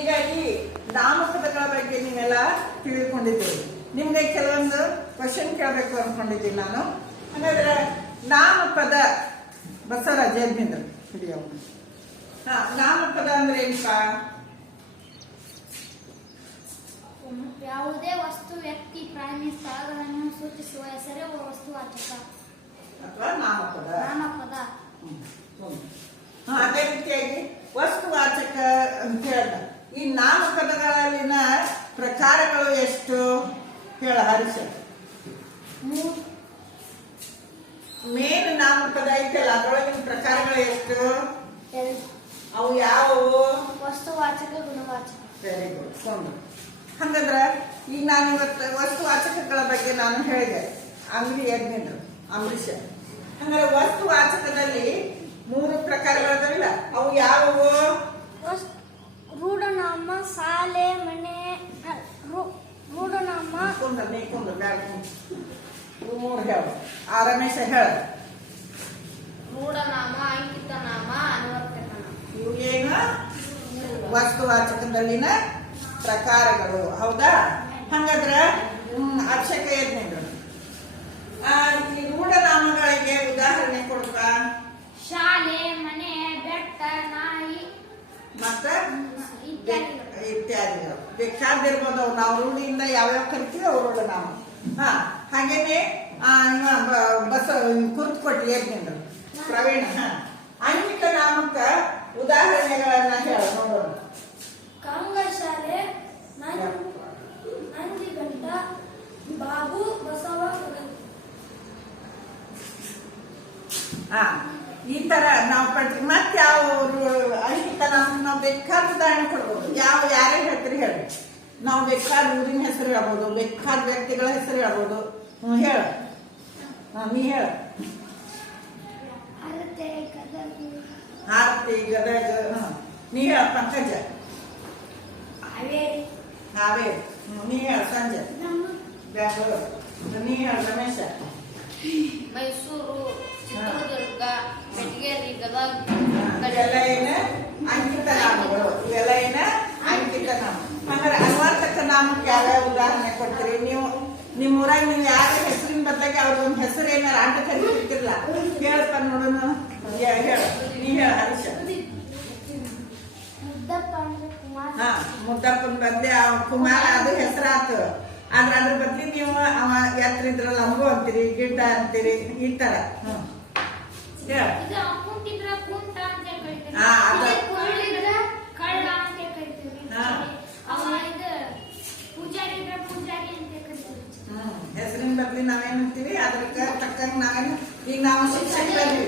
ಈಗ ಈ ನಾಮಪದಗಳ ಬಗ್ಗೆ ನೀವೆಲ್ಲ ತಿಳಿದುಕೊಂಡಿದ್ದೀರಿ. ನಿಮ್ಗೆ ಕೆಲವೊಂದು ಕ್ವಶನ್ ಕೇಳಬೇಕು ಅನ್ಕೊಂಡಿದ್ದೀನಿ ನಾನು. ಹಾಗಾದ್ರೆ ನಾಮಪದ ಬಸವರಾಜ ಯಜ್ಞೇಂದ್ರ ಹಿಡಿಯೋ. ನಾಮಪದ ಅಂದ್ರೆ ಏನಪ್ಪ? ಯಾವುದೇ ವಸ್ತು, ವ್ಯಕ್ತಿ, ಪ್ರಾಣಿ, ಸ್ಥಳಗಳನ್ನು ಸೂಚಿಸುವ ಹೆಸರೇ ವಸ್ತುವಾಚಕ ಅಥವಾ ನಾಮಪದ. ನಾಮಪದ. ಅದೇ ರೀತಿಯಾಗಿ ವಸ್ತುವಾಚಕ ಅಂತ ಹೇಳಿದ ಈ ನಾಮಪದಗಳಲ್ಲಿನ ಪ್ರಕಾರಗಳು ಎಷ್ಟು ಹೇಳ ಹರೀಶ? ಮೇನ್ ನಾಮಪದ ಐತಲ್ಲ ಅದರೊಳಗಿನ ಪ್ರಕಾರಗಳು ಎಷ್ಟು? ಅವು ಯಾವುವು? ವಸ್ತುವಾಚಕ, ಗುಣವಾಚಕ. Very good. ಹಂಗಂದ್ರ ಈಗ ನಾನು ಇವತ್ತು ವಸ್ತುವಾಚಕಗಳ ಬಗ್ಗೆ ನಾನು ಹೇಳಿದೆ. ಅಂಗಡಿ ಯಜ್ಞೇಂದ್ರ ಅಂಬರೀಷ. ಹಂಗಾರೆ ವಸ್ತುವಾಚಕದಲ್ಲಿ 3 ಪ್ರಕಾರಗಳಿದಾವಿಲ್ಲ, ಅವು ಯಾವುವು? ರೂಢನಾಮ, ಶಾಲೆ, ಮನೆ. ರೂಢನಾಮ ಹೇಳ. ರಮೇಶ ಹೇಳ. ರೂಢನಾಮ, ಅಂಕಿತ ನಾಮ, ಅನ್ವರ್ಥಕ ನಾಮ. ಇವು ಏನು ವಸ್ತುವಾಚಕದಲ್ಲಿನ ಪ್ರಕಾರಗಳು. ಹೌದಾ? ಹಂಗಾದ್ರ ಅಕ್ಷಕ ಯಜ್ಞೇಂದ್ರ ಈ ರೂಢನಾಮಗಳಿಗೆ ಉದಾಹರಣೆ ಕೊಡ್ತ? ಶಾಲೆ, ಮನೆ, ಬೆಟ್ಟ, ನಾಯಿ ಮತ್ತ ಇತ್ಯಾದಿಗಳು ಬೇಕಾದಿರ್ಬೋದು. ನಾವು ರೂಢಿಯಿಂದ ಯಾವ್ಯಾವ ಕರಿತೀವಿ ಅವ್ರು ರೂಢನಾಮ. ಹಾಗೇನೆ ಬಸ್ ಕುರ್ತು ಕೊಟ್ಟಿ ಯಜ್ಞೇಂದ್ರ ಪ್ರವೀಣ. ಅಂಕಿತ ನಾಮಕ್ಕ ಉದಾಹರಣೆಗಳನ್ನ ಹೇಳ ನೋಡೋಣ. ಕಾಂಗಶಾಲೆ, ನಂದಿಗಂಟ, ಬಾಬು, ಬಸವ. ಈ ತರ ನಾವು ಪಡ್ತೀವಿ. ಮತ್ತೆ ಯಾವ ಅಂಕಿತ ನಾವು ಬೇಕಾದ ಉದಾಹರಣೆ ಕೊಡ್ಬೋದು. ಯಾರೇ ಹೇಳ್ತೀರಿ ಹೇಳಿ. ನಾವು ಬೇಕಾದ ಊರಿನ ಹೆಸರು ಹೇಳ್ಬೋದು, ಬೇಕಾದ ವ್ಯಕ್ತಿಗಳ ಹೆಸರು ಹೇಳ್ಬೋದು. ಹೇಳ. ನೀ ಹೇಳ. ಆರತಿ, ಗದಗ. ನೀ ಹೇಳ ಪಂಕಜ. ಹಾವೇರಿ. ನೀ ಹೇಳ ಸಂಜೆ. ಬೆಂಗಳೂರು. ನೀ ಹೇಳ ರಮೇಶ. ಮೈಸೂರು, ಚಿತ್ರದುರ್ಗ, ಬೆಟಗೇರಿ, ಗದಗ. ಇವೆಲ್ಲ ಏನ ಅಂಕಿತ ನಾಮಗಳು. ಇವೆಲ್ಲ ಏನ ಅಂಕಿತ ನಾಮ. ಹಂಗಾರೆ ಅನ್ವರ್ಥಕ ನಾಮಕ್ಕೆ ಯಾವ್ಯಾವ ಉದಾಹರಣೆ ಕೊಡ್ತೀರಿ ನೀವು? ನಿಮ್ ಊರಾಗ ನೀವು ಯಾರ ಹೆಸರಿನ ಬದಲಾಗಿ ಅವ್ರೊಂದು ಹೆಸರು ಏನಾರ ಆಟ ಕರಿತಿರ್ತಿರ್ಲ. ಹೇಳಪ್ಪ ನೋಡೋಣ. ಹೇಳ. ನೀ ಹೇಳ ಹರೀಶ. ಮುದ್ದಪ್ಪನ ಬದ್ಲಿ ಕುಮಾರ ಅದು ಹೆಸರಾತು. ಆದ್ರೆ ಅದ್ರ ಬದ್ಲಿ ನೀವು ಅವ ಎತ್ತರ ಇದ್ರಲ್ಲ ನಮಗೂ ಅಂತೀರಿ, ಗಿಡ್ಡ ಅಂತೀರಿ, ಈ ತರ. ಹೇಳ. ಹೆಸರಿನ ಬದ್ಲಿ ನಾವೇನಂತೀವಿ, ಅದ್ರ ತಕ್ಕಂಗೆ ನಾವೇನು. ಈಗ ನಾವು ಶಿಕ್ಷಕರಲ್ಲಿ